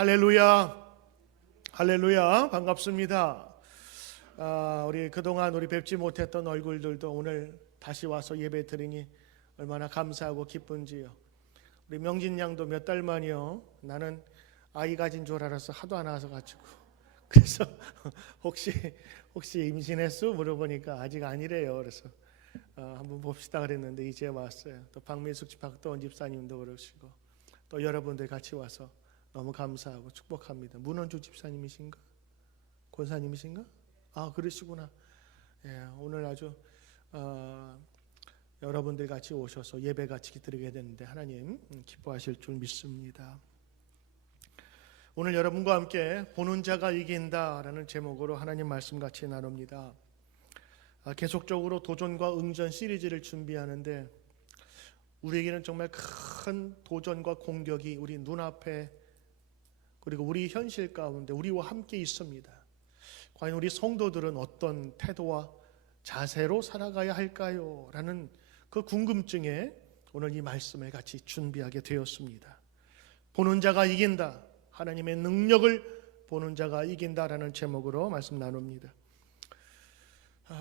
할렐루야, 할렐루야, 반갑습니다. 우리 그동안 우리 뵙지 못했던 얼굴들도 오늘 다시 와서 예배 드리니 얼마나 감사하고 기쁜지요. 우리 명진 양도 몇 달 만이요. 나는 아이 가진 줄 알아서 하도 안 와서가지고 그래서 혹시 임신했어? 물어보니까 아직 아니래요. 그래서 한번 봅시다 그랬는데 이제 왔어요. 또 박민숙 집 박도원 집사님도 그러시고 또 여러분들 같이 와서 너무 감사하고 축복합니다. 문원주 집사님이신가? 권사님이신가? 그러시구나. 예, 오늘 아주 여러분들 같이 오셔서 예배 같이 드리게 되는데 하나님 기뻐하실 줄 믿습니다. 오늘 여러분과 함께 보는 자가 이긴다라는 제목으로 하나님 말씀 같이 나눕니다. 계속적으로 도전과 응전 시리즈를 준비하는데 우리에게는 정말 큰 도전과 공격이 우리 눈앞에 그리고 우리 현실 가운데 우리와 함께 있습니다. 과연 우리 성도들은 어떤 태도와 자세로 살아가야 할까요? 라는 그 궁금증에 오늘 이 말씀을 같이 준비하게 되었습니다. 보는 자가 이긴다. 하나님의 능력을 보는 자가 이긴다라는 제목으로 말씀 나눕니다.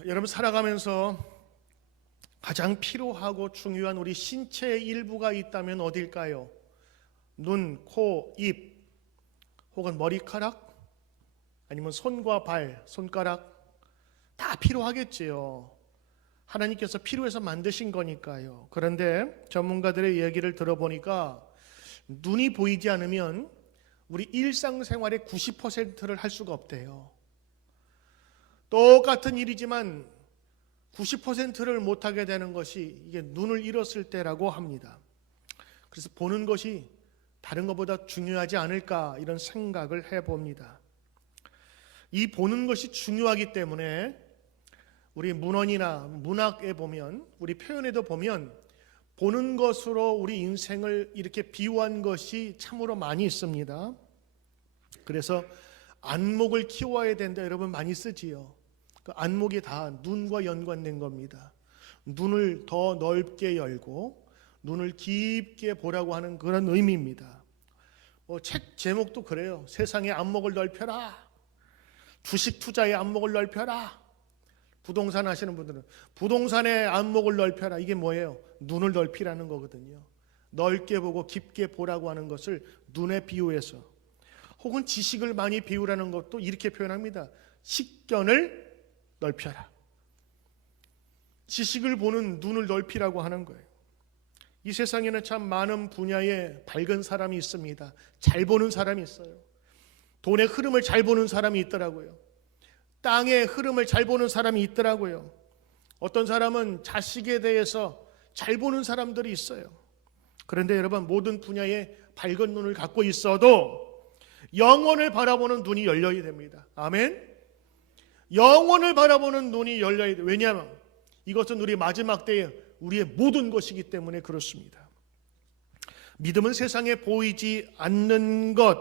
여러분 살아가면서 가장 필요하고 중요한 우리 신체의 일부가 있다면 어딜까요? 눈, 코, 입 혹은 머리카락 아니면 손과 발, 손가락 다 필요하겠지요. 하나님께서 필요해서 만드신 거니까요. 그런데 전문가들의 얘기를 들어보니까 눈이 보이지 않으면 우리 일상생활의 90%를 할 수가 없대요. 똑같은 일이지만 90%를 못하게 되는 것이 이게 눈을 잃었을 때라고 합니다. 그래서 보는 것이 다른 것보다 중요하지 않을까 이런 생각을 해봅니다. 이 보는 것이 중요하기 때문에 우리 문헌이나 문학에 보면 우리 표현에도 보면 보는 것으로 우리 인생을 이렇게 비유한 것이 참으로 많이 있습니다. 그래서 안목을 키워야 된다 여러분 많이 쓰지요. 그 안목이 다 눈과 연관된 겁니다. 눈을 더 넓게 열고 눈을 깊게 보라고 하는 그런 의미입니다. 책 제목도 그래요. 세상의 안목을 넓혀라. 주식 투자의 안목을 넓혀라. 부동산 하시는 분들은 부동산의 안목을 넓혀라. 이게 뭐예요? 눈을 넓히라는 거거든요. 넓게 보고 깊게 보라고 하는 것을 눈에 비유해서 혹은 지식을 많이 비우라는 것도 이렇게 표현합니다. 식견을 넓혀라. 지식을 보는 눈을 넓히라고 하는 거예요. 이 세상에는 참 많은 분야에 밝은 사람이 있습니다. 잘 보는 사람이 있어요. 돈의 흐름을 잘 보는 사람이 있더라고요. 땅의 흐름을 잘 보는 사람이 있더라고요. 어떤 사람은 자식에 대해서 잘 보는 사람들이 있어요. 그런데 여러분 모든 분야에 밝은 눈을 갖고 있어도 영혼을 바라보는 눈이 열려야 됩니다. 아멘. 영혼을 바라보는 눈이 열려야 돼요. 왜냐하면 이것은 우리 마지막 때에 우리의 모든 것이기 때문에 그렇습니다. 믿음은 세상에 보이지 않는 것,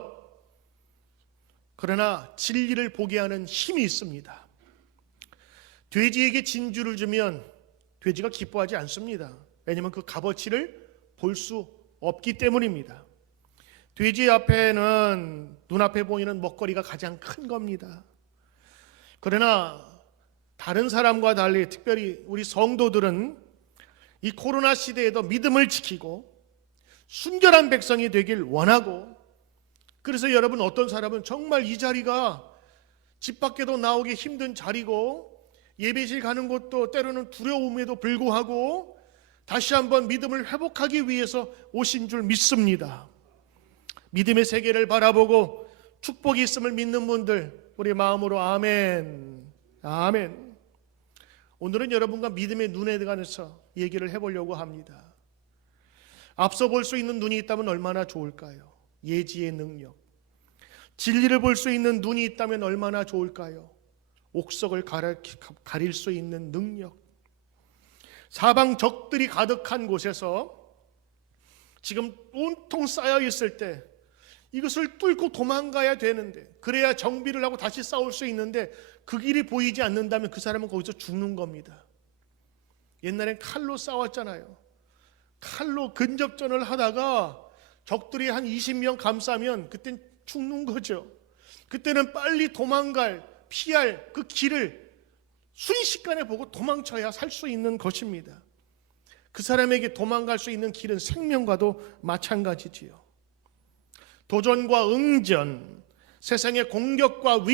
그러나 진리를 보게 하는 힘이 있습니다. 돼지에게 진주를 주면 돼지가 기뻐하지 않습니다. 왜냐하면 그 값어치를 볼 수 없기 때문입니다. 돼지 앞에는 눈앞에 보이는 먹거리가 가장 큰 겁니다. 그러나 다른 사람과 달리 특별히 우리 성도들은 이 코로나 시대에도 믿음을 지키고 순결한 백성이 되길 원하고, 그래서 여러분 어떤 사람은 정말 이 자리가 집 밖에도 나오기 힘든 자리고 예배실 가는 것도 때로는 두려움에도 불구하고 다시 한번 믿음을 회복하기 위해서 오신 줄 믿습니다. 믿음의 세계를 바라보고 축복이 있음을 믿는 분들 우리 마음으로 아멘, 아멘. 오늘은 여러분과 믿음의 눈에 관해서 얘기를 해보려고 합니다. 앞서 볼 수 있는 눈이 있다면 얼마나 좋을까요? 예지의 능력. 진리를 볼 수 있는 눈이 있다면 얼마나 좋을까요? 옥석을 가릴 수 있는 능력. 사방 적들이 가득한 곳에서 지금 온통 쌓여 있을 때 이것을 뚫고 도망가야 되는데, 그래야 정비를 하고 다시 싸울 수 있는데 그 길이 보이지 않는다면 그 사람은 거기서 죽는 겁니다. 옛날엔 칼로 싸웠잖아요. 칼로 근접전을 하다가 적들이 한 20명 감싸면 그땐 죽는 거죠. 그때는 빨리 피할 그 길을 순식간에 보고 도망쳐야 살 수 있는 것입니다. 그 사람에게 도망갈 수 있는 길은 생명과도 마찬가지지요. 도전과 응전, 세상의 공격과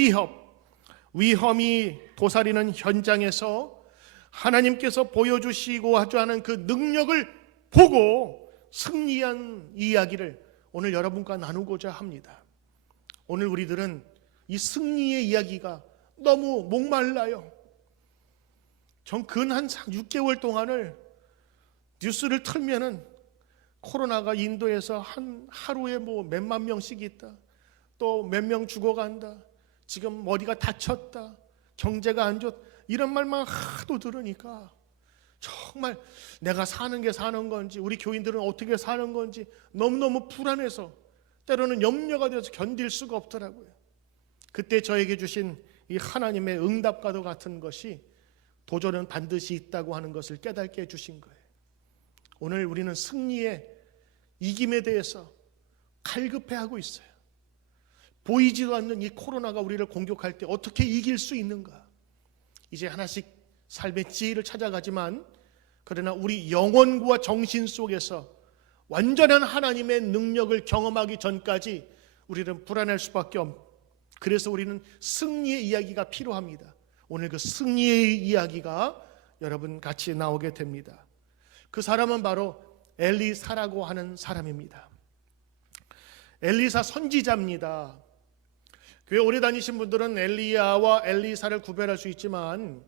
위험이 도사리는 현장에서 하나님께서 보여주시고 하는 그 능력을 보고 승리한 이야기를 오늘 여러분과 나누고자 합니다. 오늘 우리들은 이 승리의 이야기가 너무 목말라요. 전 근 한 6개월 동안을 뉴스를 틀면은 코로나가 인도에서 하루에 몇만 명씩 있다, 또 몇 명 죽어간다, 지금 머리가 다쳤다, 경제가 안 좋다, 이런 말만 하도 들으니까 정말 내가 사는 게 사는 건지, 우리 교인들은 어떻게 사는 건지 너무너무 불안해서 때로는 염려가 되어서 견딜 수가 없더라고요. 그때 저에게 주신 이 하나님의 응답과도 같은 것이 도전은 반드시 있다고 하는 것을 깨닫게 해주신 거예요. 오늘 우리는 승리의 이김에 대해서 갈급해하고 있어요. 보이지도 않는 이 코로나가 우리를 공격할 때 어떻게 이길 수 있는가? 이제 하나씩 삶의 지혜를 찾아가지만, 그러나 우리 영혼과 정신 속에서 완전한 하나님의 능력을 경험하기 전까지 우리는 불안할 수밖에 없습니다. 그래서 우리는 승리의 이야기가 필요합니다. 오늘 그 승리의 이야기가 여러분 같이 나오게 됩니다. 그 사람은 바로 엘리사라고 하는 사람입니다. 엘리사 선지자입니다. 교회 오래 다니신 분들은 엘리야와 엘리사를 구별할 수 있지만,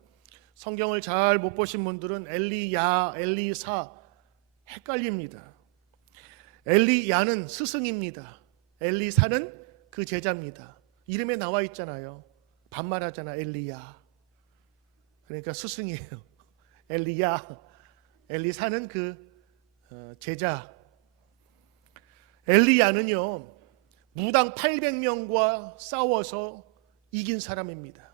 성경을 잘 못 보신 분들은 엘리야, 엘리사 헷갈립니다. 엘리야는 스승입니다. 엘리사는 그 제자입니다. 이름에 나와 있잖아요. 반말하잖아, 엘리야. 그러니까 스승이에요. 엘리야, 엘리사는 그 제자. 엘리야는요, 무당 800명과 싸워서 이긴 사람입니다.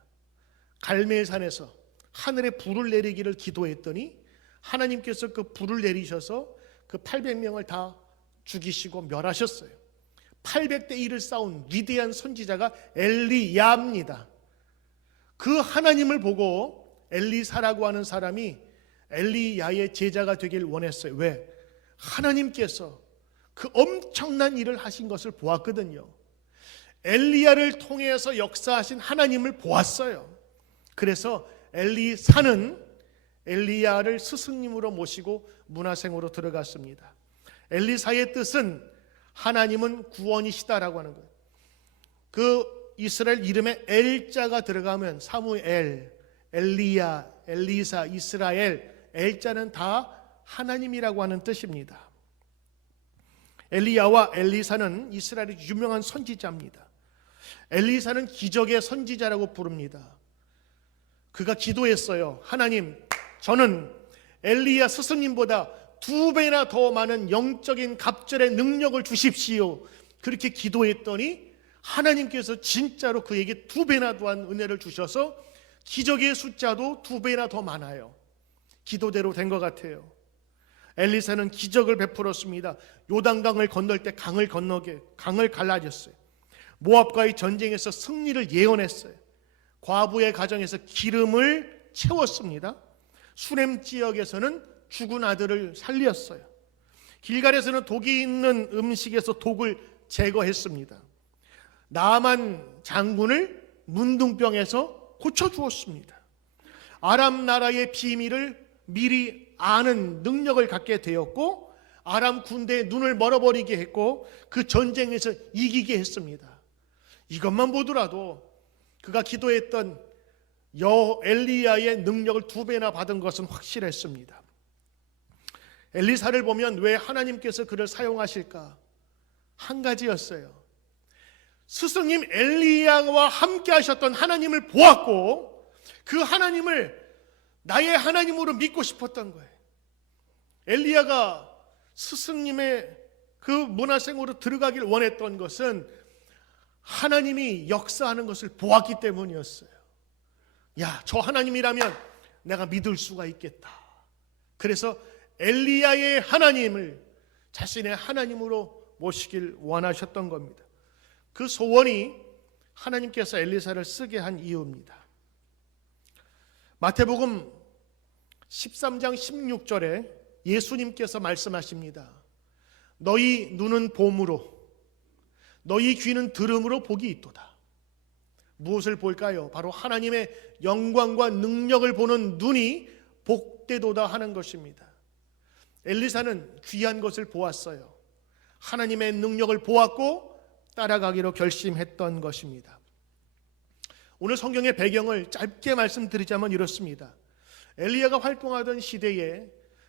갈멜산에서 하늘에 불을 내리기를 기도했더니 하나님께서 그 불을 내리셔서 그 800명을 다 죽이시고 멸하셨어요. 800대 1을 싸운 위대한 선지자가 엘리야입니다. 그 하나님을 보고 엘리사라고 하는 사람이 엘리야의 제자가 되길 원했어요. 왜? 하나님께서 그 엄청난 일을 하신 것을 보았거든요. 엘리야를 통해서 역사하신 하나님을 보았어요. 그래서 엘리사는 엘리야를 스승님으로 모시고 문화생으로 들어갔습니다. 엘리사의 뜻은 하나님은 구원이시다라고 하는 거예요. 그 이스라엘 이름에 엘자가 들어가면 사무엘, 엘리야, 엘리사, 이스라엘, 엘자는 다 하나님이라고 하는 뜻입니다. 엘리야와 엘리사는 이스라엘의 유명한 선지자입니다. 엘리사는 기적의 선지자라고 부릅니다. 그가 기도했어요. 하나님, 저는 엘리야 스승님보다 2배나 더 많은 영적인 갑절의 능력을 주십시오. 그렇게 기도했더니 하나님께서 진짜로 그에게 2배나 더한 은혜를 주셔서 기적의 숫자도 2배나 더 많아요. 기도대로 된 것 같아요. 엘리사는 기적을 베풀었습니다. 요단강을 건널 때 강을 갈라졌어요. 모압과의 전쟁에서 승리를 예언했어요. 과부의 가정에서 기름을 채웠습니다. 수렘 지역에서는 죽은 아들을 살렸어요. 길갈에서는 독이 있는 음식에서 독을 제거했습니다. 나만 장군을 문둥병에서 고쳐주었습니다. 아람 나라의 비밀을 미리 아는 능력을 갖게 되었고, 아람 군대의 눈을 멀어버리게 했고, 그 전쟁에서 이기게 했습니다. 이것만 보더라도 그가 기도했던 엘리야의 능력을 2배나 받은 것은 확실했습니다. 엘리사를 보면 왜 하나님께서 그를 사용하실까? 한 가지였어요. 스승님 엘리야와 함께 하셨던 하나님을 보았고, 그 하나님을 나의 하나님으로 믿고 싶었던 거예요. 엘리야가 스승님의 그 문화생으로 들어가길 원했던 것은 하나님이 역사하는 것을 보았기 때문이었어요. 야, 저 하나님이라면 내가 믿을 수가 있겠다. 그래서 엘리야의 하나님을 자신의 하나님으로 모시길 원하셨던 겁니다. 그 소원이 하나님께서 엘리사를 쓰게 한 이유입니다. 마태복음 13장 16절에 예수님께서 말씀하십니다. 너희 눈은 봄으로 너희 귀는 들음으로 복이 있도다. 무엇을 볼까요? 바로 하나님의 영광과 능력을 보는 눈이 복되도다 하는 것입니다. 엘리사는 귀한 것을 보았어요. 하나님의 능력을 보았고 따라가기로 결심했던 것입니다. 오늘 성경의 배경을 짧게 말씀드리자면 이렇습니다. 엘리야가 활동하던 시대에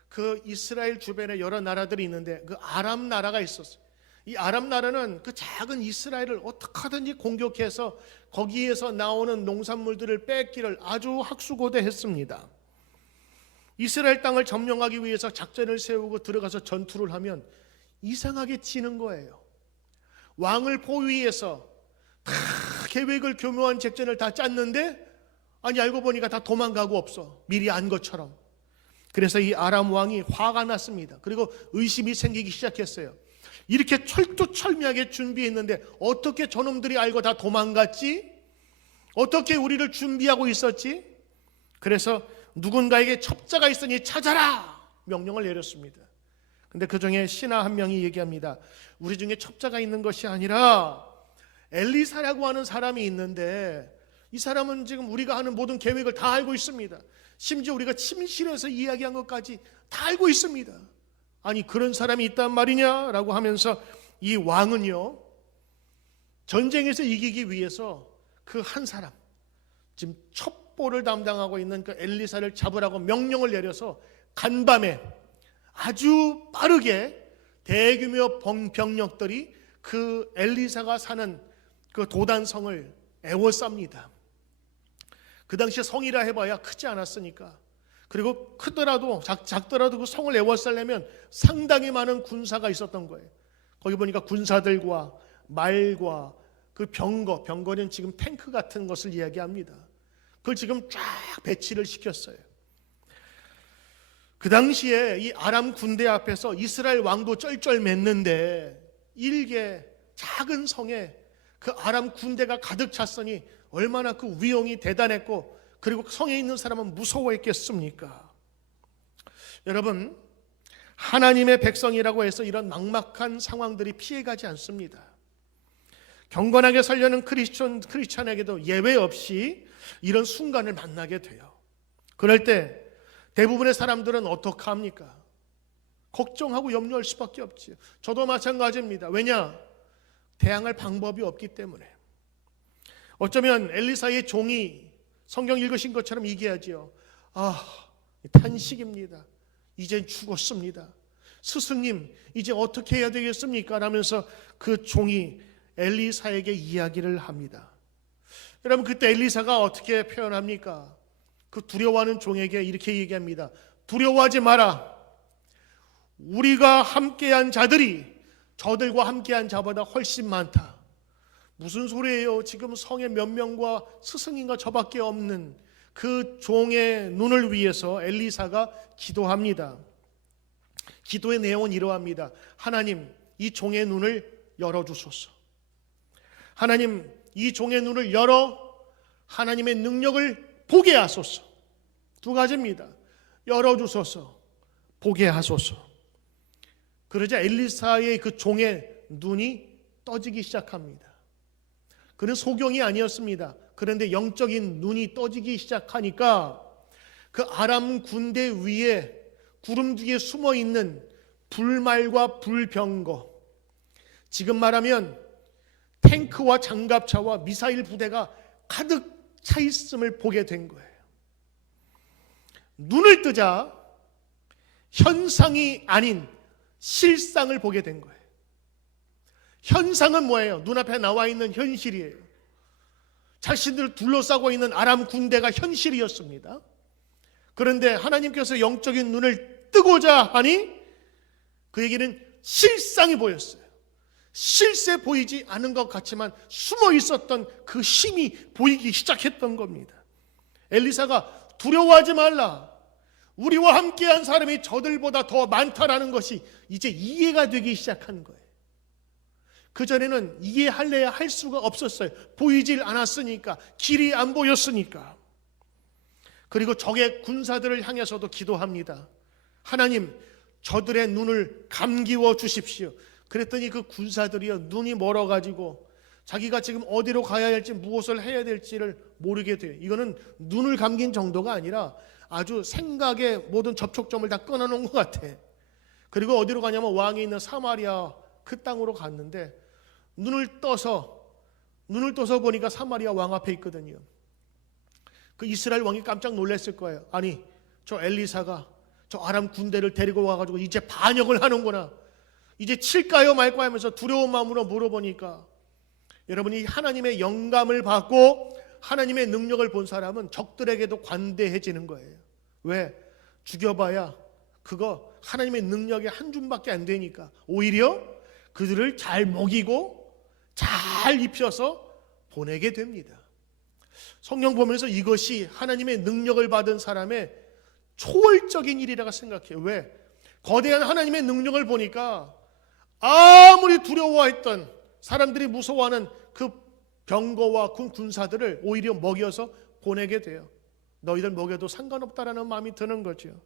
그 이스라엘 주변에 여러 나라들이 있는데 그 아람 나라가 있었어요. 이 아람 나라는 그 작은 이스라엘을 어떻게 하든지 공격해서 거기에서 나오는 농산물들을 뺏기를 아주 학수고대했습니다. 이스라엘 땅을 점령하기 위해서 작전을 세우고 들어가서 전투를 하면 이상하게 지는 거예요. 왕을 포위해서 다 계획을 교묘한 작전을 다 짰는데 아니 알고 보니까 다 도망가고 없어. 미리 안 것처럼. 그래서 이 아람 왕이 화가 났습니다. 그리고 의심이 생기기 시작했어요. 이렇게 철두철미하게 준비했는데 어떻게 저놈들이 알고 다 도망갔지? 어떻게 우리를 준비하고 있었지? 그래서 누군가에게 첩자가 있으니 찾아라! 명령을 내렸습니다. 근데 그 중에 신하 한 명이 얘기합니다. 우리 중에 첩자가 있는 것이 아니라 엘리사라고 하는 사람이 있는데 이 사람은 지금 우리가 하는 모든 계획을 다 알고 있습니다. 심지어 우리가 침실에서 이야기한 것까지 다 알고 있습니다. 아니 그런 사람이 있단 말이냐라고 하면서 이 왕은요 전쟁에서 이기기 위해서 그 한 사람 지금 첩보를 담당하고 있는 그 엘리사를 잡으라고 명령을 내려서 간밤에 아주 빠르게 대규모 병력들이 그 엘리사가 사는 그 도단성을 에워쌉니다. 그 당시에 성이라 해봐야 크지 않았으니까. 그리고 크더라도 작더라도 그 성을 에워싸려면 상당히 많은 군사가 있었던 거예요. 거기 보니까 군사들과 말과 그 병거는 지금 탱크 같은 것을 이야기합니다. 그걸 지금 쫙 배치를 시켰어요. 그 당시에 이 아람 군대 앞에서 이스라엘 왕도 쩔쩔맸는데 일개 작은 성에 그 아람 군대가 가득 찼으니 얼마나 그 위용이 대단했고 그리고 성에 있는 사람은 무서워했겠습니까? 여러분, 하나님의 백성이라고 해서 이런 막막한 상황들이 피해가지 않습니다. 경건하게 살려는 크리스천에게도 예외 없이 이런 순간을 만나게 돼요. 그럴 때 대부분의 사람들은 어떻게 합니까? 걱정하고 염려할 수밖에 없지요. 저도 마찬가지입니다. 왜냐? 대항할 방법이 없기 때문에. 어쩌면 엘리사의 종이 성경 읽으신 것처럼 얘기하지요. 탄식입니다. 이젠 죽었습니다. 스승님, 이제 어떻게 해야 되겠습니까? 라면서 그 종이 엘리사에게 이야기를 합니다. 여러분, 그때 엘리사가 어떻게 표현합니까? 그 두려워하는 종에게 이렇게 얘기합니다. 두려워하지 마라. 우리가 함께한 자들이 저들과 함께한 자보다 훨씬 많다. 무슨 소리예요? 지금 성에 몇 명과 스승인가 저밖에 없는 그 종의 눈을 위해서 엘리사가 기도합니다. 기도의 내용은 이러합니다. 하나님, 이 종의 눈을 열어주소서. 하나님, 이 종의 눈을 열어 하나님의 능력을 보게 하소서. 두 가지입니다. 열어주소서, 보게 하소서. 그러자 엘리사의 그 종의 눈이 떠지기 시작합니다. 그는 소경이 아니었습니다. 그런데 영적인 눈이 떠지기 시작하니까 그 아람 군대 위에 구름 뒤에 숨어 있는 불말과 불병거, 지금 말하면 탱크와 장갑차와 미사일 부대가 가득 차 있음을 보게 된 거예요. 눈을 뜨자 현상이 아닌 실상을 보게 된 거예요. 현상은 뭐예요? 눈앞에 나와 있는 현실이에요. 자신들을 둘러싸고 있는 아람 군대가 현실이었습니다. 그런데 하나님께서 영적인 눈을 뜨고자 하니 그에게는 실상이 보였어요. 실세 보이지 않은 것 같지만 숨어 있었던 그 힘이 보이기 시작했던 겁니다. 엘리사가 두려워하지 말라. 우리와 함께한 사람이 저들보다 더 많다라는 것이 이제 이해가 되기 시작한 거예요. 그전에는 이해할래야 할 수가 없었어요. 보이질 않았으니까, 길이 안 보였으니까. 그리고 적의 군사들을 향해서도 기도합니다. 하나님, 저들의 눈을 감기워 주십시오. 그랬더니 그 군사들이요, 눈이 멀어가지고 자기가 지금 어디로 가야 할지, 무엇을 해야 될지를 모르게 돼요. 이거는 눈을 감긴 정도가 아니라 아주 생각의 모든 접촉점을 다 끊어놓은 것 같아. 그리고 어디로 가냐면 왕이 있는 사마리아 그 땅으로 갔는데 눈을 떠서 보니까 사마리아 왕 앞에 있거든요. 그 이스라엘 왕이 깜짝 놀랐을 거예요. 아니, 저 엘리사가 저 아람 군대를 데리고 와가지고 이제 반역을 하는구나, 이제 칠까요 말까요 하면서 두려운 마음으로 물어보니까, 여러분이 하나님의 영감을 받고 하나님의 능력을 본 사람은 적들에게도 관대해지는 거예요. 왜? 죽여봐야 그거 하나님의 능력의 한 줌밖에 안 되니까 오히려 그들을 잘 먹이고 잘 입혀서 보내게 됩니다. 성경 보면서 이것이 하나님의 능력을 받은 사람의 초월적인 일이라고 생각해요. 왜? 거대한 하나님의 능력을 보니까 아무리 두려워했던, 사람들이 무서워하는 그 병거와 군사들을 오히려 먹여서 보내게 돼요. 너희들 먹여도 상관없다라는 마음이 드는 거죠.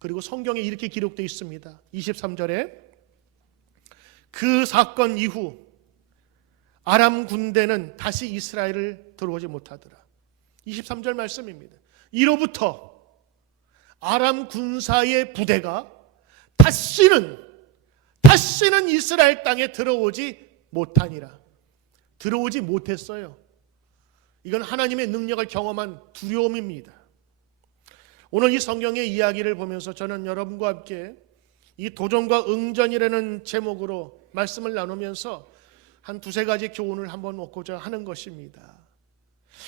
그리고 성경에 이렇게 기록되어 있습니다. 23절에 그 사건 이후 아람 군대는 다시 이스라엘을 들어오지 못하더라. 23절 말씀입니다. 이로부터 아람 군사의 부대가 다시는 이스라엘 땅에 들어오지 못하니라. 들어오지 못했어요. 이건 하나님의 능력을 경험한 두려움입니다. 오늘 이 성경의 이야기를 보면서 저는 여러분과 함께 이 도전과 응전이라는 제목으로 말씀을 나누면서 한 두세 가지 교훈을 한번 얻고자 하는 것입니다.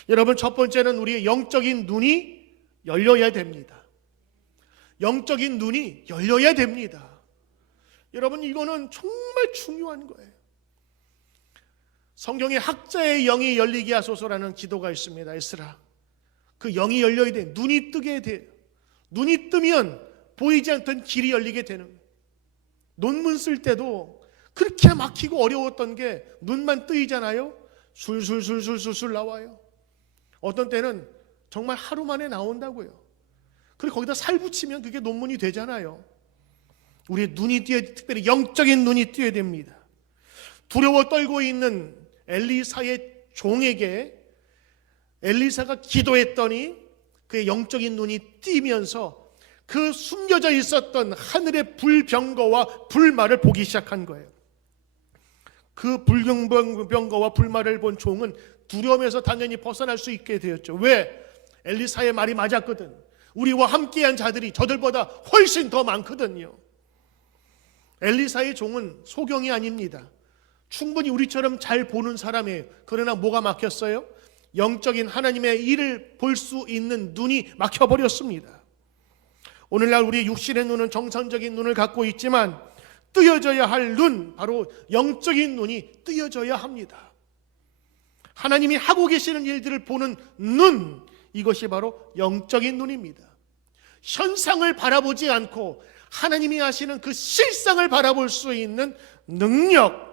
여러분, 첫 번째는 우리의 영적인 눈이 열려야 됩니다. 영적인 눈이 열려야 됩니다. 여러분, 이거는 정말 중요한 거예요. 성경에 학자의 영이 열리게 하소서라는 기도가 있습니다. 에스라, 그 영이 열려야 돼. 눈이 뜨게 돼요. 눈이 뜨면 보이지 않던 길이 열리게 되는 거예요. 논문 쓸 때도 그렇게 막히고 어려웠던 게 눈만 뜨이잖아요. 술술 나와요. 어떤 때는 정말 하루 만에 나온다고요. 그리고 거기다 살 붙이면 그게 논문이 되잖아요. 우리의 눈이 띄어야, 특별히 영적인 눈이 띄어야 됩니다. 두려워 떨고 있는 엘리사의 종에게 엘리사가 기도했더니 그의 영적인 눈이 띄면서 그 숨겨져 있었던 하늘의 불병거와 불말을 보기 시작한 거예요. 그 불병거와 불말을 본 종은 두려움에서 당연히 벗어날 수 있게 되었죠. 왜? 엘리사의 말이 맞았거든. 우리와 함께한 자들이 저들보다 훨씬 더 많거든요. 엘리사의 종은 소경이 아닙니다. 충분히 우리처럼 잘 보는 사람이에요. 그러나 뭐가 막혔어요? 영적인 하나님의 일을 볼 수 있는 눈이 막혀버렸습니다. 오늘날 우리 육신의 눈은 정상적인 눈을 갖고 있지만 뜨여져야 할 눈, 바로 영적인 눈이 뜨여져야 합니다. 하나님이 하고 계시는 일들을 보는 눈, 이것이 바로 영적인 눈입니다. 현상을 바라보지 않고 하나님이 하시는 그 실상을 바라볼 수 있는 능력,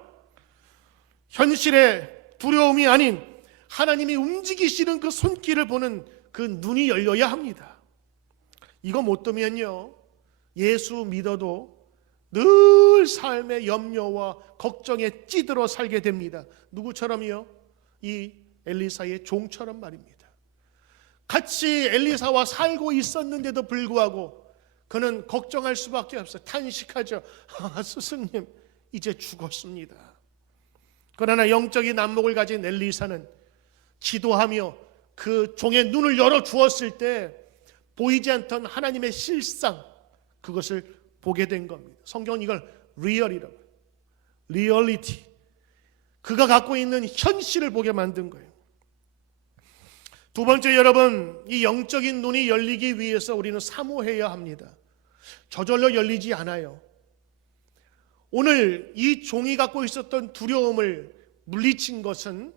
현실의 두려움이 아닌 하나님이 움직이시는 그 손길을 보는 그 눈이 열려야 합니다. 이거 못 뜨면요, 예수 믿어도 늘 삶의 염려와 걱정에 찌들어 살게 됩니다. 누구처럼요? 이 엘리사의 종처럼 말입니다. 같이 엘리사와 살고 있었는데도 불구하고 그는 걱정할 수밖에 없어요. 탄식하죠. 스승님, 이제 죽었습니다. 그러나 영적인 안목을 가진 엘리사는 기도하며 그 종의 눈을 열어 주었을 때 보이지 않던 하나님의 실상, 그것을 보게 된 겁니다. 성경은 이걸 리얼이라고, 리얼리티, 그가 갖고 있는 현실을 보게 만든 거예요. 두 번째, 여러분, 이 영적인 눈이 열리기 위해서 우리는 사모해야 합니다. 저절로 열리지 않아요. 오늘 이 종이 갖고 있었던 두려움을 물리친 것은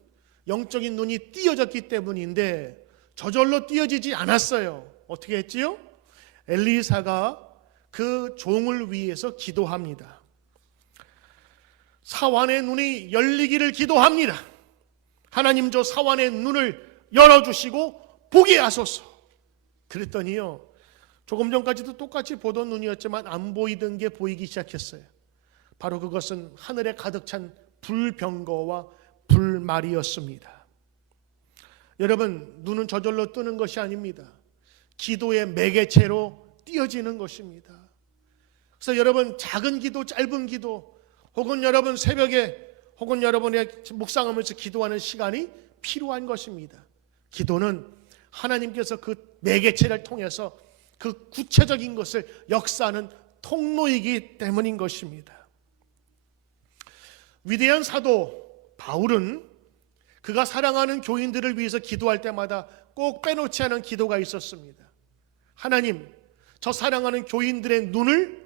영적인 눈이 띄어졌기 때문인데 저절로 띄어지지 않았어요. 어떻게 했지요? 엘리사가 그 종을 위해서 기도합니다. 사환의 눈이 열리기를 기도합니다. 하나님, 저 사환의 눈을 열어주시고 보게 하소서. 그랬더니요, 조금 전까지도 똑같이 보던 눈이었지만 안 보이던 게 보이기 시작했어요. 바로 그것은 하늘에 가득 찬 불병거와 불말이었습니다. 여러분, 눈은 저절로 뜨는 것이 아닙니다. 기도의 매개체로 띄어지는 것입니다. 그래서 여러분, 작은 기도, 짧은 기도, 혹은 여러분 새벽에, 혹은 여러분의 묵상하면서 기도하는 시간이 필요한 것입니다. 기도는 하나님께서 그 매개체를 통해서 그 구체적인 것을 역사하는 통로이기 때문인 것입니다. 위대한 사도 바울은 그가 사랑하는 교인들을 위해서 기도할 때마다 꼭 빼놓지 않은 기도가 있었습니다. 하나님, 저 사랑하는 교인들의 눈을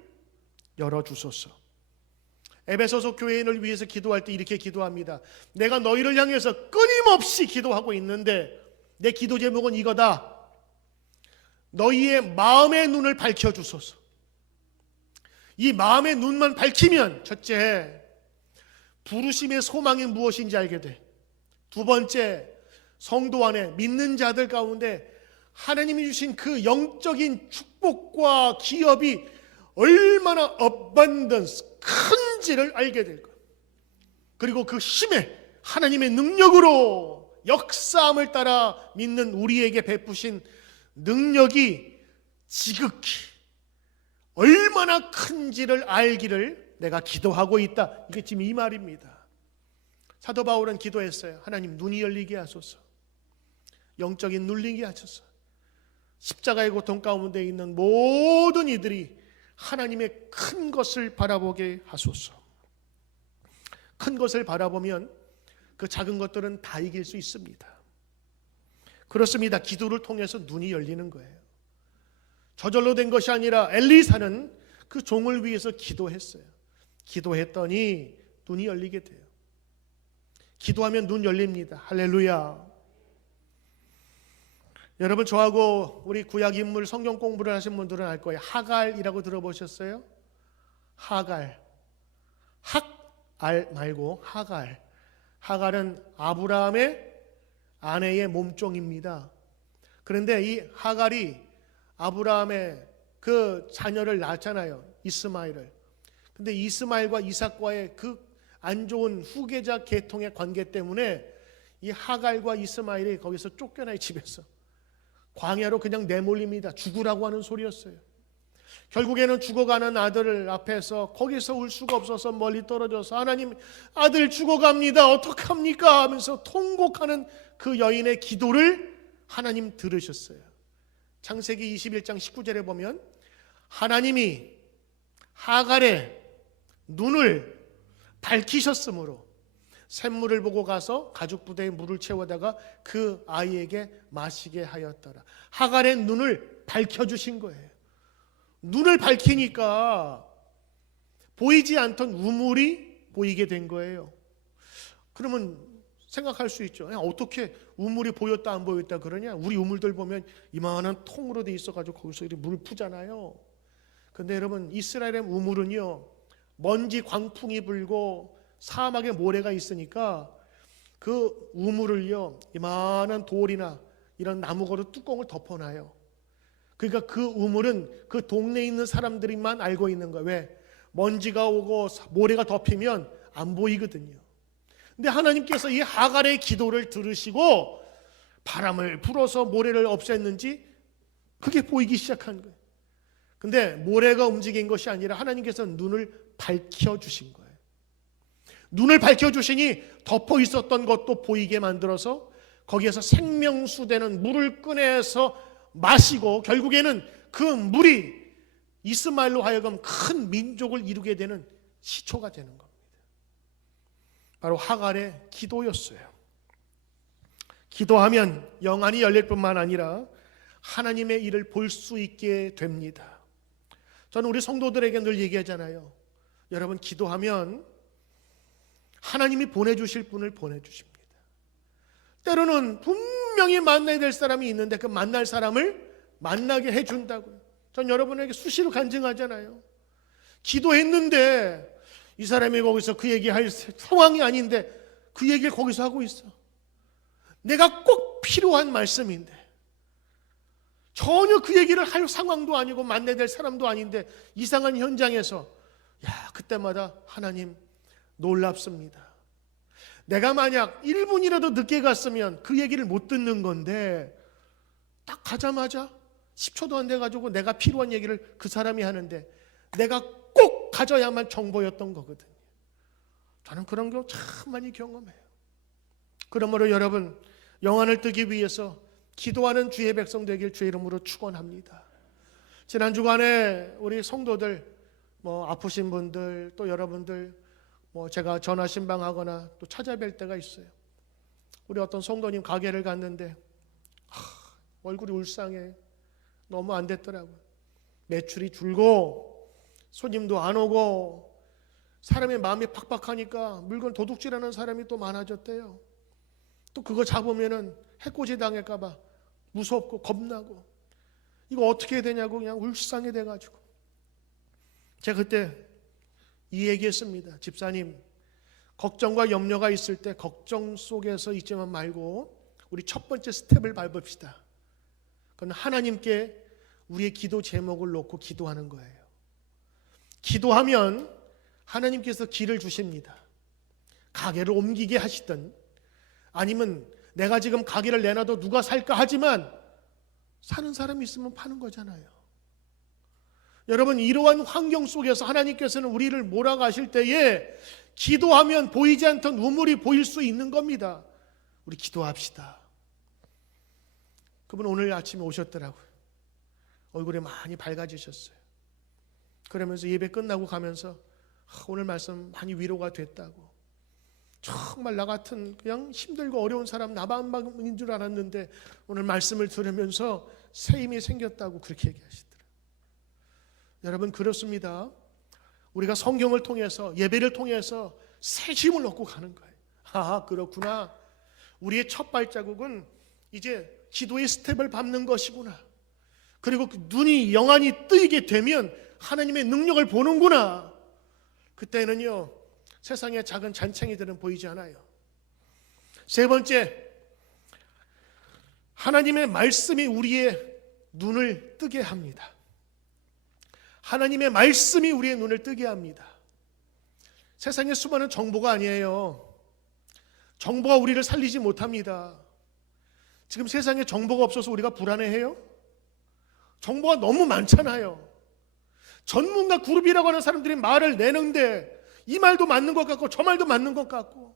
열어주소서. 에베소서 교인을 위해서 기도할 때 이렇게 기도합니다. 내가 너희를 향해서 끊임없이 기도하고 있는데 내 기도 제목은 이거다. 너희의 마음의 눈을 밝혀주소서. 이 마음의 눈만 밝히면 첫째, 부르심의 소망이 무엇인지 알게 돼. 두 번째, 성도 안에 믿는 자들 가운데 하나님이 주신 그 영적인 축복과 기업이 얼마나 abundance, 큰지를 알게 될 거예요. 그리고 그 힘에 하나님의 능력으로 역사함을 따라 믿는 우리에게 베푸신 능력이 지극히 얼마나 큰지를 알기를 내가 기도하고 있다. 이게 지금 이 말입니다. 사도 바울은 기도했어요. 하나님, 눈이 열리게 하소서. 영적인 눌리게 하소서. 십자가의 고통 가운데 있는 모든 이들이 하나님의 큰 것을 바라보게 하소서. 큰 것을 바라보면 그 작은 것들은 다 이길 수 있습니다. 그렇습니다. 기도를 통해서 눈이 열리는 거예요. 저절로 된 것이 아니라 엘리사는 그 종을 위해서 기도했어요. 기도했더니 눈이 열리게 돼요. 기도하면 눈 열립니다. 할렐루야. 여러분, 저하고 우리 구약 인물 성경 공부를 하신 분들은 알 거예요. 하갈이라고 들어보셨어요? 하갈. 학알 말고 하갈. 하갈은 아브라함의 아내의 몸종입니다. 그런데 이 하갈이 아브라함의 그 자녀를 낳았잖아요. 이스마엘을. 근데 이스마엘과 이삭과의 그 안 좋은 후계자 계통의 관계 때문에 이 하갈과 이스마엘이 거기서 쫓겨나요. 집에서 광야로 그냥 내몰립니다. 죽으라고 하는 소리였어요. 결국에는 죽어가는 아들을 앞에서 거기서 울 수가 없어서 멀리 떨어져서 하나님, 아들 죽어갑니다. 어떡합니까? 하면서 통곡하는 그 여인의 기도를 하나님 들으셨어요. 창세기 21장 19절에 보면 하나님이 하갈의 눈을 밝히셨으므로 샘물을 보고 가서 가죽 부대에 물을 채워다가 그 아이에게 마시게 하였더라. 하갈의 눈을 밝혀주신 거예요. 눈을 밝히니까 보이지 않던 우물이 보이게 된 거예요. 그러면 생각할 수 있죠. 어떻게 우물이 보였다 안 보였다 그러냐? 우리 우물들 보면 이만한 통으로 돼 있어가지고 거기서 이렇게 물 푸잖아요. 근데 여러분, 이스라엘의 우물은요, 먼지 광풍이 불고 사막에 모래가 있으니까 그 우물을요, 이만한 돌이나 이런 나무거로 뚜껑을 덮어놔요. 그러니까 그 우물은 그 동네에 있는 사람들이만 알고 있는 거예요. 왜? 먼지가 오고 모래가 덮이면 안 보이거든요. 근데 하나님께서 이 하갈의 기도를 들으시고 바람을 불어서 모래를 없앴는지 그게 보이기 시작한 거예요. 근데 모래가 움직인 것이 아니라 하나님께서 눈을 밝혀주신 거예요. 눈을 밝혀주시니 덮어 있었던 것도 보이게 만들어서 거기에서 생명수 되는 물을 꺼내서 마시고 결국에는 그 물이 이스마엘로 하여금 큰 민족을 이루게 되는 시초가 되는 겁니다. 바로 하갈의 기도였어요. 기도하면 영안이 열릴 뿐만 아니라 하나님의 일을 볼 수 있게 됩니다. 저는 우리 성도들에게 늘 얘기하잖아요. 여러분, 기도하면 하나님이 보내주실 분을 보내주십니다. 때로는 분명히 만나야 될 사람이 있는데 그 만날 사람을 만나게 해준다고요. 전 여러분에게 수시로 간증하잖아요. 기도했는데 이 사람이 거기서 그 얘기할 상황이 아닌데 그 얘기를 거기서 하고 있어. 내가 꼭 필요한 말씀인데 전혀 그 얘기를 할 상황도 아니고 만나될 사람도 아닌데 이상한 현장에서 그때마다 하나님 놀랍습니다. 내가 만약 1분이라도 늦게 갔으면 그 얘기를 못 듣는 건데 딱 가자마자 10초도 안 돼가지고 내가 필요한 얘기를 그 사람이 하는데 내가 꼭 가져야만 정보였던 거거든요. 저는 그런 거 참 많이 경험해요. 그러므로 여러분, 영안을 뜨기 위해서 기도하는 주의 백성 되길 주의 이름으로 축원합니다. 지난 주간에 우리 성도들 아프신 분들 또 여러분들 제가 전화 신방하거나 또 찾아뵐 때가 있어요. 우리 어떤 성도님 가게를 갔는데 얼굴이 울상해. 너무 안 됐더라고요. 매출이 줄고 손님도 안 오고 사람의 마음이 팍팍하니까 물건 도둑질하는 사람이 또 많아졌대요. 또 그거 잡으면은 해코지 당할까 봐 무섭고 겁나고 이거 어떻게 해야 되냐고 그냥 울상해 돼가지고 제가 그때 이 얘기했습니다. 집사님, 걱정과 염려가 있을 때 걱정 속에서 있지만 말고 우리 첫 번째 스텝을 밟읍시다. 그건 하나님께 우리의 기도 제목을 놓고 기도하는 거예요. 기도하면 하나님께서 길을 주십니다. 가게를 옮기게 하시든 아니면 내가 지금 가게를 내놔도 누가 살까 하지만 사는 사람이 있으면 파는 거잖아요. 여러분, 이러한 환경 속에서 하나님께서는 우리를 몰아가실 때에 기도하면 보이지 않던 우물이 보일 수 있는 겁니다. 우리 기도합시다. 그분 오늘 아침에 오셨더라고요. 얼굴이 많이 밝아지셨어요. 그러면서 예배 끝나고 가면서 오늘 말씀 많이 위로가 됐다고. 정말 나 같은 그냥 힘들고 어려운 사람 나만인 줄 알았는데 오늘 말씀을 들으면서 새 힘이 생겼다고 그렇게 얘기하시더라고요. 여러분, 그렇습니다. 우리가 성경을 통해서 예배를 통해서 새 힘을 얻고 가는 거예요. 그렇구나. 우리의 첫 발자국은 이제 기도의 스텝을 밟는 것이구나. 그리고 눈이 영안이 뜨이게 되면 하나님의 능력을 보는구나. 그때는요, 세상의 작은 잔챙이들은 보이지 않아요. 세 번째, 하나님의 말씀이 우리의 눈을 뜨게 합니다. 하나님의 말씀이 우리의 눈을 뜨게 합니다. 세상에 수많은 정보가 아니에요. 정보가 우리를 살리지 못합니다. 지금 세상에 정보가 없어서 우리가 불안해해요? 정보가 너무 많잖아요. 전문가 그룹이라고 하는 사람들이 말을 내는데 이 말도 맞는 것 같고 저 말도 맞는 것 같고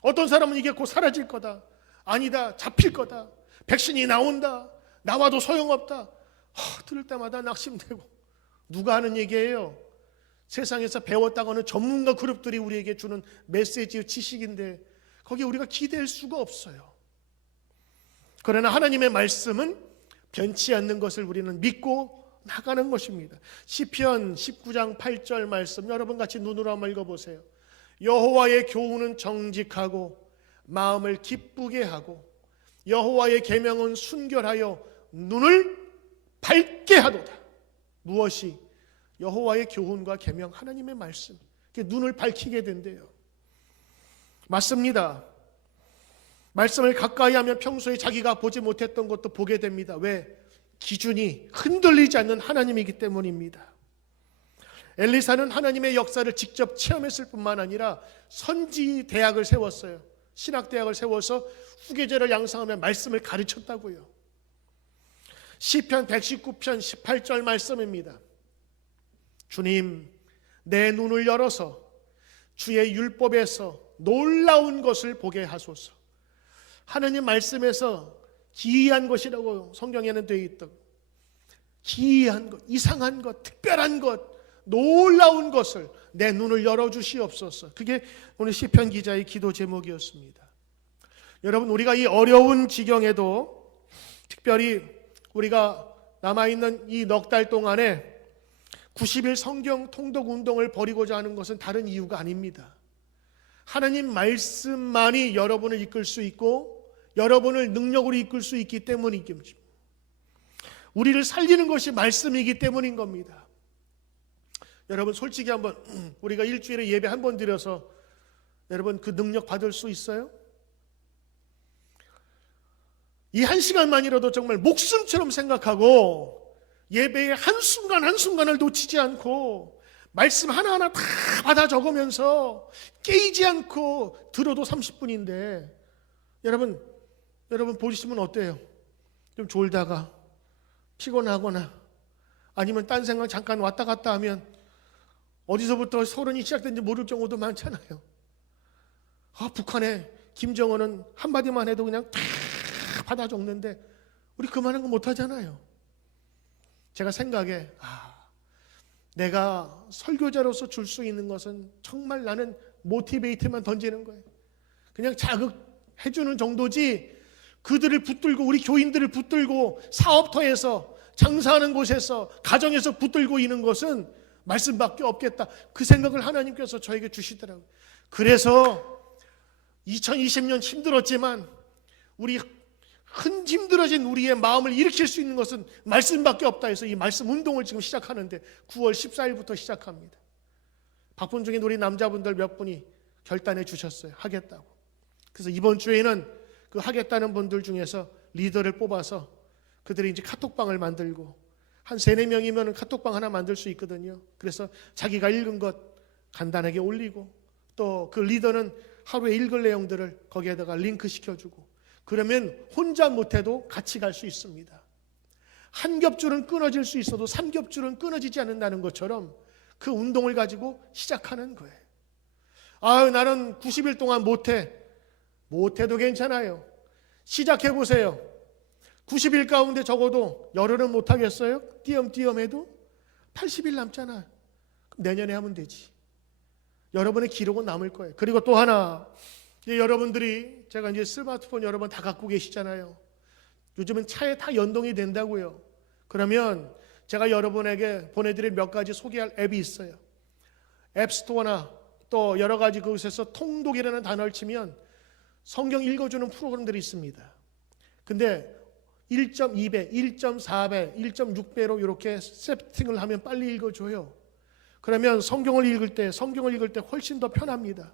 어떤 사람은 이게 곧 사라질 거다. 아니다. 잡힐 거다. 백신이 나온다. 나와도 소용없다. 들을 때마다 낙심되고 누가 하는 얘기예요? 세상에서 배웠다고 하는 전문가 그룹들이 우리에게 주는 메시지 지식인데 거기에 우리가 기댈 수가 없어요. 그러나 하나님의 말씀은 변치 않는 것을 우리는 믿고 나가는 것입니다. 시편 19장 8절 말씀 여러분 같이 눈으로 한번 읽어보세요. 여호와의 교훈은 정직하고 마음을 기쁘게 하고 여호와의 계명은 순결하여 눈을 밝게 하도다. 무엇이? 여호와의 교훈과 계명, 하나님의 말씀. 눈을 밝히게 된대요. 맞습니다. 말씀을 가까이 하면 평소에 자기가 보지 못했던 것도 보게 됩니다. 왜? 기준이 흔들리지 않는 하나님이기 때문입니다. 엘리사는 하나님의 역사를 직접 체험했을 뿐만 아니라 선지 대학을 세웠어요. 신학대학을 세워서 후계자를 양성하며 말씀을 가르쳤다고요. 시편 119편 18절 말씀입니다. 주님, 내 눈을 열어서 주의 율법에서 놀라운 것을 보게 하소서. 하나님 말씀에서 기이한 것이라고 성경에는 되어 있다. 기이한 것, 이상한 것, 특별한 것, 놀라운 것을 내 눈을 열어주시옵소서. 그게 오늘 시편 기자의 기도 제목이었습니다. 여러분, 우리가 이 어려운 지경에도 특별히 우리가 남아있는 이 넉 달 동안에 90일 성경 통독 운동을 벌이고자 하는 것은 다른 이유가 아닙니다. 하나님 말씀만이 여러분을 이끌 수 있고 여러분을 능력으로 이끌 수 있기 때문입니다. 우리를 살리는 것이 말씀이기 때문인 겁니다. 여러분 솔직히 한번 우리가 일주일에 예배 한 번 드려서 여러분 그 능력 받을 수 있어요? 이 한 시간만이라도 정말 목숨처럼 생각하고 예배의 한순간 한순간을 놓치지 않고 말씀 하나하나 다 받아 적으면서 깨이지 않고 들어도 30분인데 여러분 보시면 어때요? 좀 졸다가 피곤하거나 아니면 딴 생각 잠깐 왔다 갔다 하면 어디서부터 서론이 시작된지 모를 경우도 많잖아요. 북한의 김정은은 한마디만 해도 그냥 다 받아 적는데 우리 그만한 거 못하잖아요. 제가 생각에 내가 설교자로서 줄 수 있는 것은 정말 나는 모티베이트만 던지는 거예요. 그냥 자극해주는 정도지 그들을 붙들고 우리 교인들을 붙들고 사업터에서 장사하는 곳에서 가정에서 붙들고 있는 것은 말씀밖에 없겠다. 그 생각을 하나님께서 저에게 주시더라고요. 그래서 2020년 힘들었지만 우리 힘들어진 우리의 마음을 일으킬 수 있는 것은 말씀밖에 없다 해서 이 말씀 운동을 지금 시작하는데 9월 14일부터 시작합니다. 바쁜 중에 우리 남자분들 몇 분이 결단해 주셨어요. 하겠다고. 그래서 이번 주에는 그 하겠다는 분들 중에서 리더를 뽑아서 그들이 이제 카톡방을 만들고 한 3-4명이면 카톡방 하나 만들 수 있거든요. 그래서 자기가 읽은 것 간단하게 올리고 또 그 리더는 하루에 읽을 내용들을 거기에다가 링크 시켜주고 그러면 혼자 못해도 같이 갈 수 있습니다. 한 겹줄은 끊어질 수 있어도 3겹줄은 끊어지지 않는다는 것처럼 그 운동을 가지고 시작하는 거예요. 나는 90일 동안 못해도 괜찮아요. 시작해보세요. 90일 가운데 적어도 열흘은 못하겠어요? 띄엄띄엄 해도 80일 남잖아요. 그럼 내년에 하면 되지. 여러분의 기록은 남을 거예요. 그리고 또 하나, 여러분들이 제가 이제 스마트폰 여러분 다 갖고 계시잖아요. 요즘은 차에 다 연동이 된다고요. 그러면 제가 여러분에게 보내드릴 몇 가지 소개할 앱이 있어요. 앱스토어나 또 여러 가지 그곳에서 통독이라는 단어를 치면 성경 읽어주는 프로그램들이 있습니다. 근데 1.2배, 1.4배, 1.6배로 이렇게 세팅을 하면 빨리 읽어줘요. 그러면 성경을 읽을 때 훨씬 더 편합니다.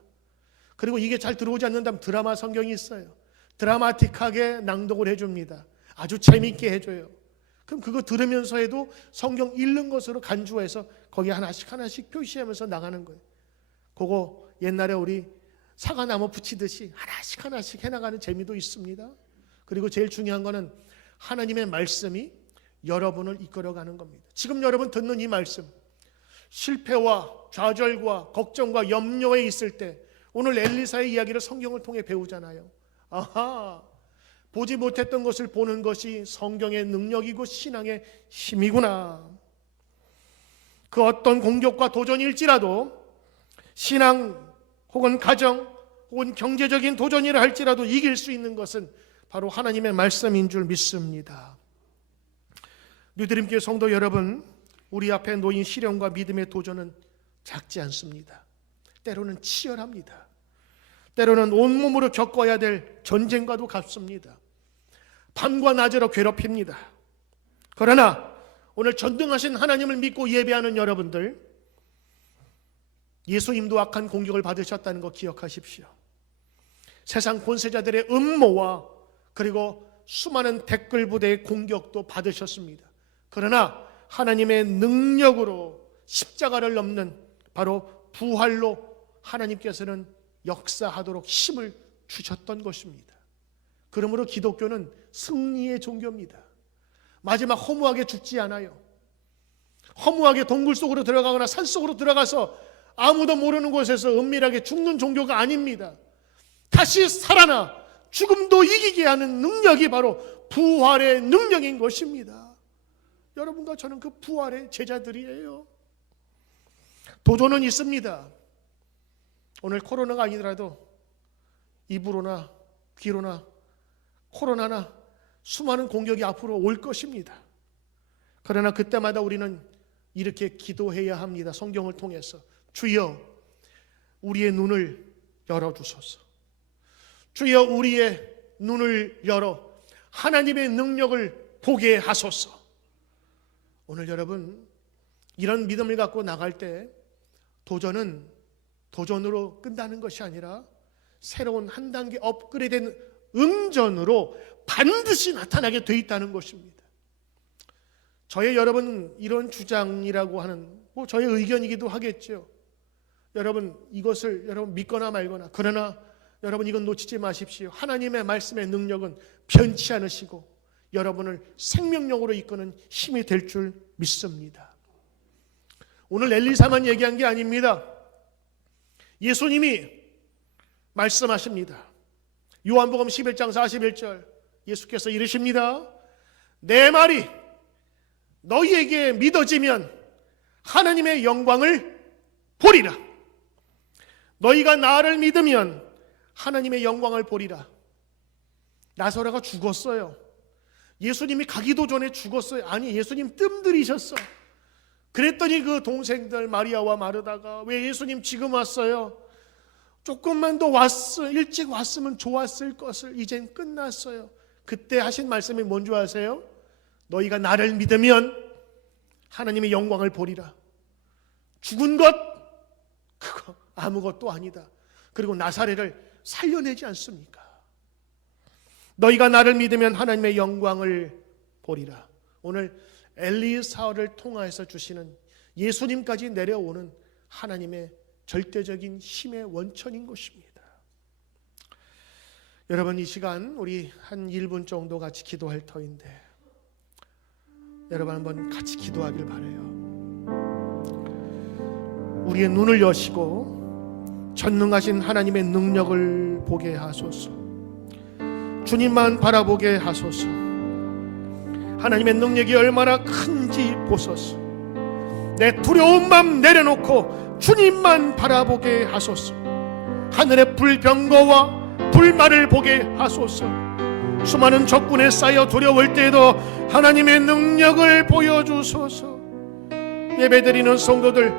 그리고 이게 잘 들어오지 않는다면 드라마 성경이 있어요. 드라마틱하게 낭독을 해줍니다. 아주 재미있게 해줘요. 그럼 그거 들으면서 해도 성경 읽는 것으로 간주해서 거기 하나씩 표시하면서 나가는 거예요. 그거 옛날에 우리 사과나무 붙이듯이 하나씩 해나가는 재미도 있습니다. 그리고 제일 중요한 거는 하나님의 말씀이 여러분을 이끌어가는 겁니다. 지금 여러분 듣는 이 말씀, 실패와 좌절과 걱정과 염려에 있을 때 오늘 엘리사의 이야기를 성경을 통해 배우잖아요. 보지 못했던 것을 보는 것이 성경의 능력이고 신앙의 힘이구나. 그 어떤 공격과 도전일지라도 신앙 혹은 가정 혹은 경제적인 도전이라 할지라도 이길 수 있는 것은 바로 하나님의 말씀인 줄 믿습니다. 뉴드림교회 성도 여러분, 우리 앞에 놓인 시련과 믿음의 도전은 작지 않습니다. 때로는 치열합니다. 때로는 온몸으로 겪어야 될 전쟁과도 같습니다. 밤과 낮으로 괴롭힙니다. 그러나 오늘 전능하신 하나님을 믿고 예배하는 여러분들, 예수님도 악한 공격을 받으셨다는 거 기억하십시오. 세상 권세자들의 음모와 그리고 수많은 댓글 부대의 공격도 받으셨습니다. 그러나 하나님의 능력으로 십자가를 넘는 바로 부활로 하나님께서는 역사하도록 힘을 주셨던 것입니다. 그러므로 기독교는 승리의 종교입니다. 마지막 허무하게 죽지 않아요. 허무하게 동굴 속으로 들어가거나 산 속으로 들어가서 아무도 모르는 곳에서 은밀하게 죽는 종교가 아닙니다. 다시 살아나 죽음도 이기게 하는 능력이 바로 부활의 능력인 것입니다. 여러분과 저는 그 부활의 제자들이에요. 도전은 있습니다. 오늘 코로나가 아니더라도 입으로나 귀로나 코로나나 수많은 공격이 앞으로 올 것입니다. 그러나 그때마다 우리는 이렇게 기도해야 합니다. 성경을 통해서 주여 우리의 눈을 열어주소서. 주여 우리의 눈을 열어 하나님의 능력을 보게 하소서. 오늘 여러분 이런 믿음을 갖고 나갈 때 도전은 도전으로 끝나는 것이 아니라 새로운 한 단계 업그레이드된 응전으로 반드시 나타나게 돼 있다는 것입니다. 저의 여러분 이런 주장이라고 하는 저의 의견이기도 하겠죠. 여러분 이것을 여러분 믿거나 말거나, 그러나 여러분 이건 놓치지 마십시오. 하나님의 말씀의 능력은 변치 않으시고 여러분을 생명력으로 이끄는 힘이 될 줄 믿습니다. 오늘 엘리사만 얘기한 게 아닙니다. 예수님이 말씀하십니다. 요한복음 11장 41절 예수께서 이르십니다. 내 말이 너희에게 믿어지면 하나님의 영광을 보리라. 너희가 나를 믿으면 하나님의 영광을 보리라. 나사로가 죽었어요. 예수님이 가기도 전에 죽었어요. 아니, 예수님 뜸들이셨어. 그랬더니 그 동생들 마리아와 마르다가 왜 예수님 지금 왔어요? 조금만 더 일찍 왔으면 좋았을 것을, 이젠 끝났어요. 그때 하신 말씀이 뭔지 아세요? 너희가 나를 믿으면 하나님의 영광을 보리라. 죽은 것 그거 아무것도 아니다. 그리고 나사렛을 살려내지 않습니까? 너희가 나를 믿으면 하나님의 영광을 보리라. 오늘 엘리사를 통하여서 주시는 예수님까지 내려오는 하나님의 절대적인 힘의 원천인 것입니다. 여러분 이 시간 우리 한 1분 정도 같이 기도할 터인데 여러분 한번 같이 기도하길 바라요. 우리의 눈을 여시고 전능하신 하나님의 능력을 보게 하소서. 주님만 바라보게 하소서. 하나님의 능력이 얼마나 큰지 보소서. 내 두려운 마음 내려놓고 주님만 바라보게 하소서. 하늘의 불병거와 불말을 보게 하소서. 수많은 적군에 쌓여 두려울 때에도 하나님의 능력을 보여주소서. 예배드리는 성도들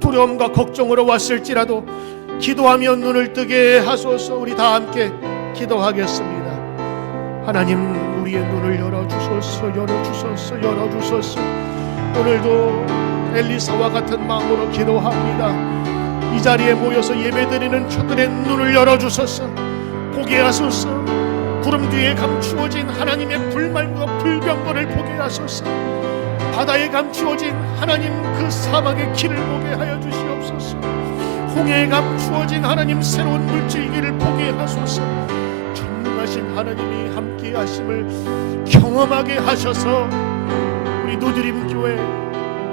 두려움과 걱정으로 왔을지라도 기도하며 눈을 뜨게 하소서. 우리 다 함께 기도하겠습니다. 하나님 우리의 눈을 열어주소서. 열어주소서. 열어주소서. 오늘도 엘리사와 같은 마음으로 기도합니다. 이 자리에 모여서 예배드리는 저들의 눈을 열어주소서. 보게 하소서. 구름 뒤에 감추어진 하나님의 불말과 불병거를 보게 하소서. 바다에 감추어진 하나님 그 사막의 길을 보게 하여 주시옵소서. 홍해에 감추어진 하나님 새로운 물질기를 보게 하소서. 전능하신 하나님이 함께 하심을 경험하게 하셔서 우리 노드림 교회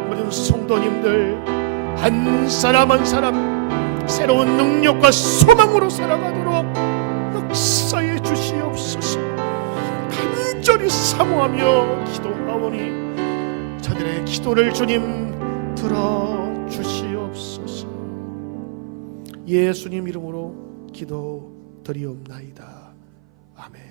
모든 성도님들 한 사람 한 사람 새로운 능력과 소망으로 살아가도록 역사해 주시옵소서. 간절히 사모하며 기도하오니 저들의 기도를 주님 들어주시옵소서. 예수님 이름으로 기도드리옵나이다. 아멘.